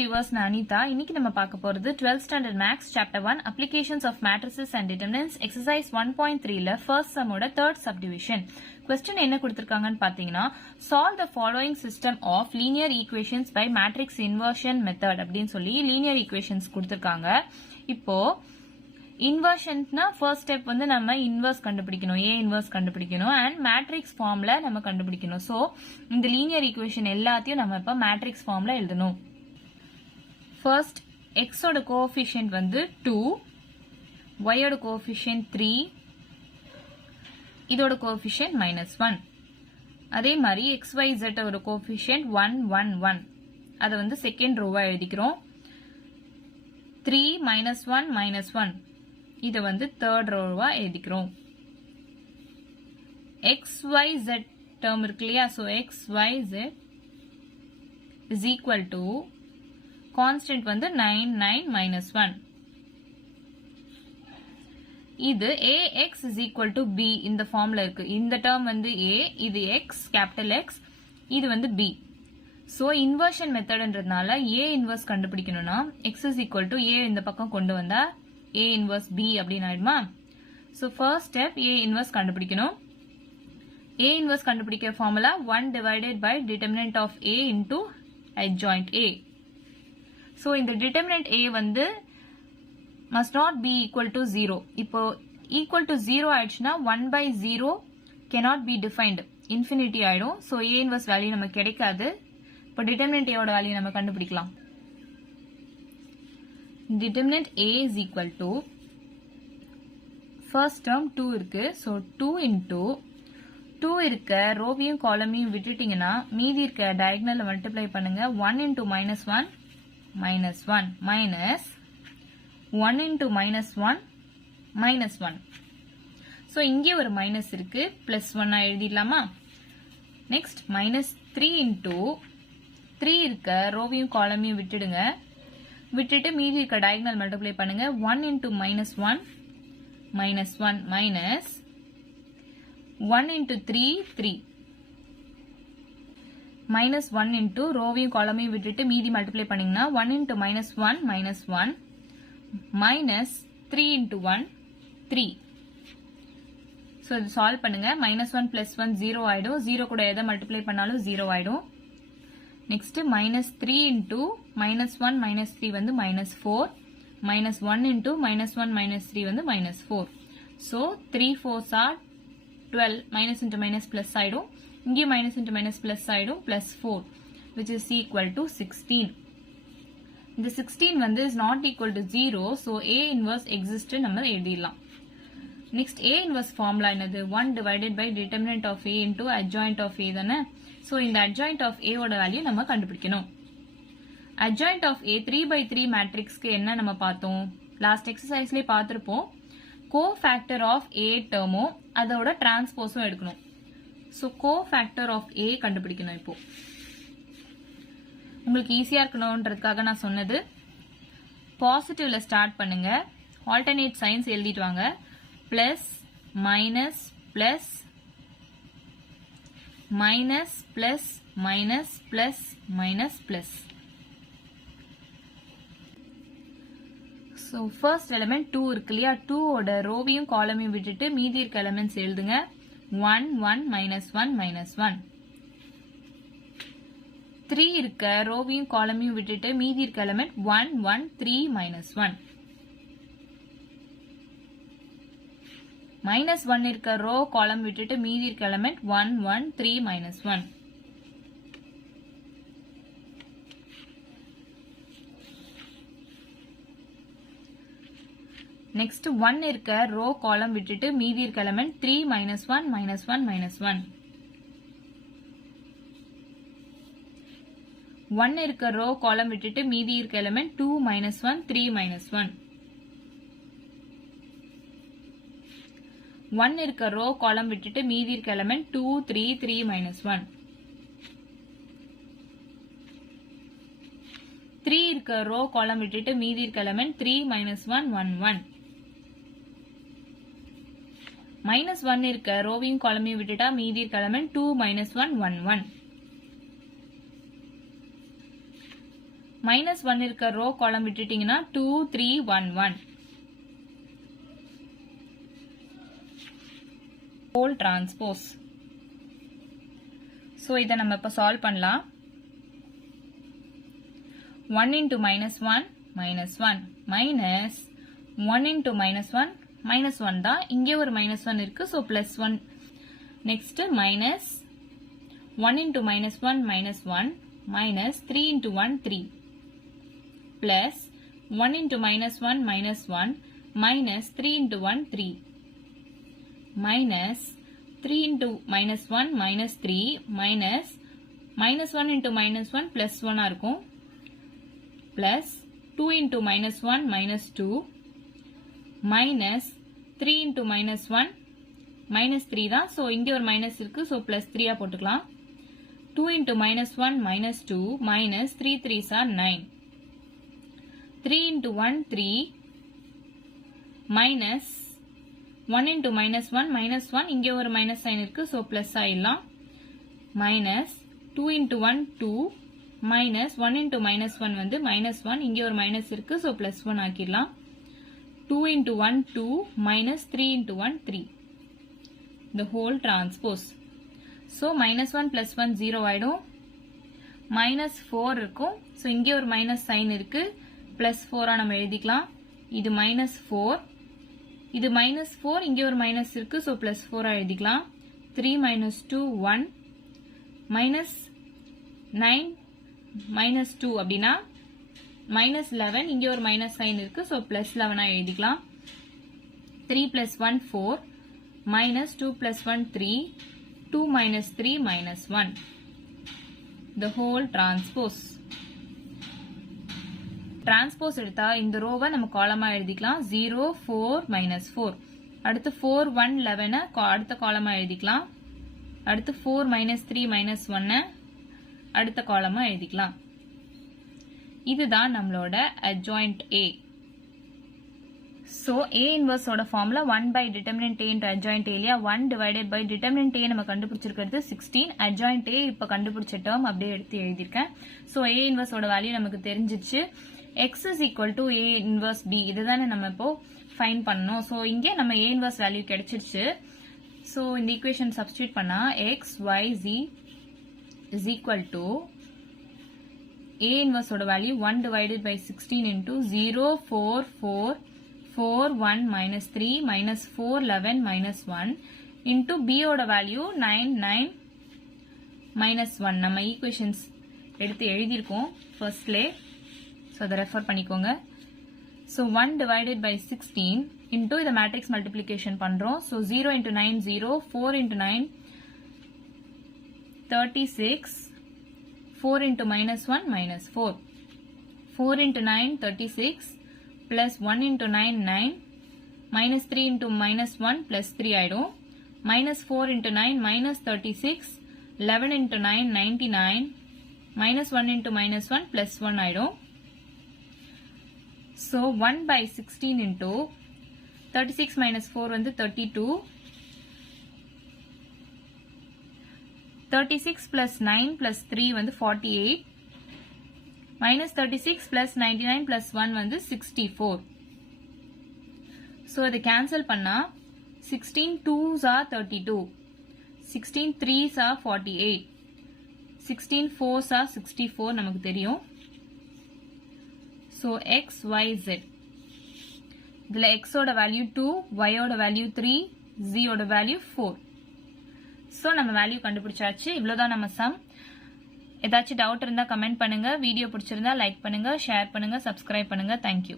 viewers, நான் அனிதா. இன்னைக்கு நம்ம பார்க்க போறது 12th standard maths chapter 1 applications of matrices and determinants exercise 1.3ல first sum ஓட third subdivision. question என்ன கொடுத்திருக்காங்கன்னு பாத்தீங்கன்னா solve the following system of linear equations by matrix inversion method அப்படினு சொல்லி linear equations கொடுத்திருக்காங்க. இப்போ inversionனா first step வந்து நம்ம inverse கண்டுபிடிக்கணும், a inverse கண்டுபிடிக்கணும் and matrix formல நம்ம கண்டுபிடிக்கணும். so இந்த linear equation எல்லாத்தையும் நம்ம இப்ப matrix formல எழுதணும். first x ஓட coefficient வந்து 2, y ஓட coefficient 3, இதோட coefficient -1. அதே மாதிரி xyz ஓட coefficient 1 1 1. அத வந்து second row-வா எழுதிக்கிறோம். 3 -1 -1. இத வந்து third row-வா எழுதிக்கிறோம். xyz term இருக்கு இல்லையா, so xyz is equal to constant வந்து 9 9 -1. இது ax is equal to b இந்த ஃபார்ம்ல இருக்கு. இந்த term வந்து a, இது x capital X, இது வந்து b. so inversion methodன்றதுனால a inverse கண்டுபிடிக்கணும்னா x is equal to a இந்த பக்கம் கொண்டு வந்தா a inverse b அப்படின்னு ஆயிடுமா. so first step a inverse கண்டுபிடிக்கணும். a inverse கண்டுபிடிக்கிற formula 1 divided by determinant of a into adjoint a. so இந்த determinant a வந்து must not be equal to 0. இப்போ equal to 0 ஆயிடுச்சுன்னா 1 by 0 cannot be defined, infinity ஆயிடும். so a inverse value நமக்கு கிடைக்காது. இப்போ determinant a ஓட வேல்யூ நம்ம கண்டுபிடிக்கலாம். determinant a is equal to first term 2 இருக்கு. so 2 into 2 இருக்க ரோவையும் காலமையும் விட்டுட்டீங்கன்னா மீதி இருக்க diagonal மல்டிப்ளை பண்ணுங்க. 1 into -1 -1 minus 1 into -1 -1. so இங்கே ஒரு மைனஸ் இருக்கு, +1 எழுதிடலாமா. நெக்ஸ்ட் -3 into 3 இருக்க ரோவையும் காலமையும் விட்டுடுங்க. விட்டுட்டு மீதி இருக்க diagonal மல்டிப்ளை பண்ணுங்க. 1 into -1 -1 minus 1 into 3 3 -1 into ரோவையும் காலமையும் விட்டுட்டு மீதி மல்டிப்ளை பண்ணீங்கன்னா 1 into -1 -1 minus 3 into 1 3. so இது சால்வ் பண்ணுங்க. -1 + 1 0 ஆயிடும். 0 கூட எதை மல்டிப்ளை பண்ணாலும் 0 ஆயிடும். நெக்ஸ்ட் -3 into -1 -3 வந்து -4, -1 into -1 -3 வந்து -4. so 3 4s are 12. minus into minus plus ஆயிடும். இங்கே minus into minus plus ஆயிடும். +4 which is equal to 16. இந்த 16 வந்து is not equal to 0. so a inverse exists நம்ம எழுதிடலாம். நெக்ஸ்ட் a inverse ஃபார்முலா என்னது? 1 divided by determinant of a into adjoint of a தானே. so இந்த adjoint of a ஓட value நம்ம கண்டுபிடிக்கணும். adjoint of a 3/3 மேட்ரிக்ஸ்க்கு என்ன நம்ம பார்த்தோம்? லாஸ்ட் எக்ஸசைஸ்லயே பார்த்திருப்போம். கோஃபேக்டர் ஆஃப் a டேர்மும் அதோட டிரான்ஸ்போஸும் எடுக்கணும். so கோஃபேக்டர் ஆஃப் a கண்டுபிடிக்கணும். இப்போ உங்களுக்கு ஈஸியா இருக்கணும்ன்றதுக்காக நான் சொன்னது. பாசிட்டிவ்ல ஸ்டார்ட் பண்ணுங்க. ஆல்டர்னேட் சைன்ஸ் எழுதிட்டு வாங்க. Plus minus plus minus plus minus plus minus plus. so first element 2 இருக்கு இல்லையா, 2 ஓட ரோவையும் காலமையும் விட்டுட்டு மீதி இருக்க எலிமெண்ட்ஸ் எழுதுங்க. 1 1 -1 -1. 3 இருக்க ரோவையும் காலமையும் விட்டுட்டு மீதி இருக்க எலிமெண்ட் 1 1 3 -1. -1 இருக்க ரோ காலம் விட்டுட்டு மீதி இருக்க எலிமெண்ட் 1 1 3 -1. நெக்ஸ்ட் 1 இருக்க ரோ காலம் விட்டுட்டு மீதி இருக்க எலிமெண்ட் 3 -1 -1 -1. 1 இருக்க ரோ காலம் விட்டுட்டு மீதி இருக்க எலிமெண்ட் 2 -1 3 -1. 1 இருக்க ரோ காலம் விட்டுட்டு மீதி இருக்க எலிமெண்ட் 2 3 3 -1. 3 இருக்க ரோ காலம் விட்டுட்டு மீதி இருக்க எலிமெண்ட் 3 -1 1 1. -1 இருக்க ரோவையும் காலமையும் விட்டுட்டா மீதி இருக்க எலிமெண்ட் 2 -1 1 1. மைனஸ் 1 இருக்க ரோ காலம் விட்டுட்டீங்கன்னா 2 3 1 1 ஹோல் டிரான்ஸ்போஸ். ஸோ இதை நம்ம இப்போ சால்வ் பண்ணலாம். 1 into minus 1 minus 1 minus 1 into minus 1 minus 1 தான். இங்கே ஒரு minus 1 இருக்கு. So plus 1. Next minus 1 into minus 1 minus 1 minus 3 into 1 3 plus 1 into minus 1 minus 1 minus 3 into 1 3 minus 3 into minus 1 minus 3 minus minus 1 into minus 1 plus 1 இருக்கும் plus 2 into minus 1 minus 2 minus 3 into minus 1 minus 3 தான். So இங்கே ஒரு minus இருக்கு. So plus 3 போட்டுக்கலாம். 2 into minus 1 minus 2 minus 3 3s are 9. 3 into 1 3 minus 1 into minus 1 minus 1 இங்கே ஒரு minus sign இருக்கு. So plus ஆயிடலாம். minus 2 into 1 2 minus 1 into minus 1 வந்து minus 1 இங்கே ஒரு மைனஸ் இருக்கு. So plus 1 ஆக்கிடலாம். 2 into 1 2 minus 3 into 1 3 the whole transpose. So minus 1 plus 1 0 ஆயிடும். minus 4 இருக்கும். ஸோ இங்கே ஒரு மைனஸ் சைன் இருக்கு. பிளஸ் 4 நம்ம எழுதிக்கலாம். இது minus 4 இது minus 4 இங்கே ஒரு மைனஸ் இருக்கு. ஸோ பிளஸ் 4 எழுதிக்கலாம். 3 minus 2 1 minus 9 minus 2 அப்படின்னா minus 11 இங்கே ஒரு மைனஸ் சைன் இருக்கு. ஸோ பிளஸ் 11 எழுதிக்கலாம். 3 plus 1 4 minus 2 plus 1 3 2 minus 3 minus 1 the whole transpose. Transpose எடுத்தா இந்த ரோவை நம்ம காலமா எழுதிக்கலாம். 0 4 minus 4 அடுத்து 4 1 11 அடுத்த காலமா எழுதிக்கலாம். அடுத்து 4 minus 3 minus 1 அடுத்த காலமா எழுதிக்கலாம். இதுதான் நம்மளோட adjoint A. So A inverse ஓட formula 1 by determinant A into adjoint A இல்லையா. 1 divided by determinant A நம்ம கண்டுபிடிச்சிருக்கிறது 16. adjoint A இப்ப கண்டுபிடிச்ச டேர்ம் அப்படியே எடுத்து எழுதியிருக்கேன். So A inverse ஓட வேல்யூ நமக்கு தெரிஞ்சிச்சு. x is equal to A inverse B இதுதானே நம்ம இப்போ ஃபைண்ட் பண்ணணும். ஸோ இங்கே நம்ம A inverse வேல்யூ கிடைச்சிருச்சு. ஸோ இந்த ஈக்குவேஷன் சப்ஸ்டியூட் பண்ணா x y z is equal to A inverse ஓட value 1 divided by 16 into 0 4 4 4 1 minus 3 minus 4 11 minus 1 into B ஓட வேல்யூ 9 9 minus 1 நம்ம ஈக்குவேஷன்ஸ் எடுத்து எழுதியிருக்கோம் ஃபர்ஸ்ட்லே. ஸோ அதை ரெஃபர் பண்ணிக்கோங்க. ஸோ 1 divided by 16 into இந்த மேட்ரிக்ஸ் மல்டிப்ளிகேஷன் பண்ணுறோம். So 0 into 9 0 4 into 9 36 4 into minus 1 minus 4 4 into 9 36 plus 1 into 9 9 minus 3 into minus 1 plus 3 ஆயிடும். minus 4 into 9 minus 36 11 into 9 99 minus 1 into minus 1 plus 1 ஆயிடும். So 1 by 16 into 36 minus 4 வந்து 32 36 plus 9 plus 3 வந்து 48 minus 36 plus 99 plus 1 வந்து 64. So இதை cancel பண்ணா 16 2s are 32 16 3s are 48 16 4s are 64 நமக்கு தெரியும். So x y z இதுல x ஓட வேல்யூ 2 y ஓட வேல்யூ 3 z ஓட வேல்யூ 4. ஸோ நம்ம வேல்யூ கண்டுபிடிச்சாச்சு. இவ்வளோதான் நம்ம சம். ஏதாச்சும் டவுட் இருந்தால் கமெண்ட் பண்ணுங்க. வீடியோ பிடிச்சிருந்தா லைக் பண்ணுங்க, ஷேர் பண்ணுங்க, சப்ஸ்கிரைப் பண்ணுங்க. தேங்க்யூ.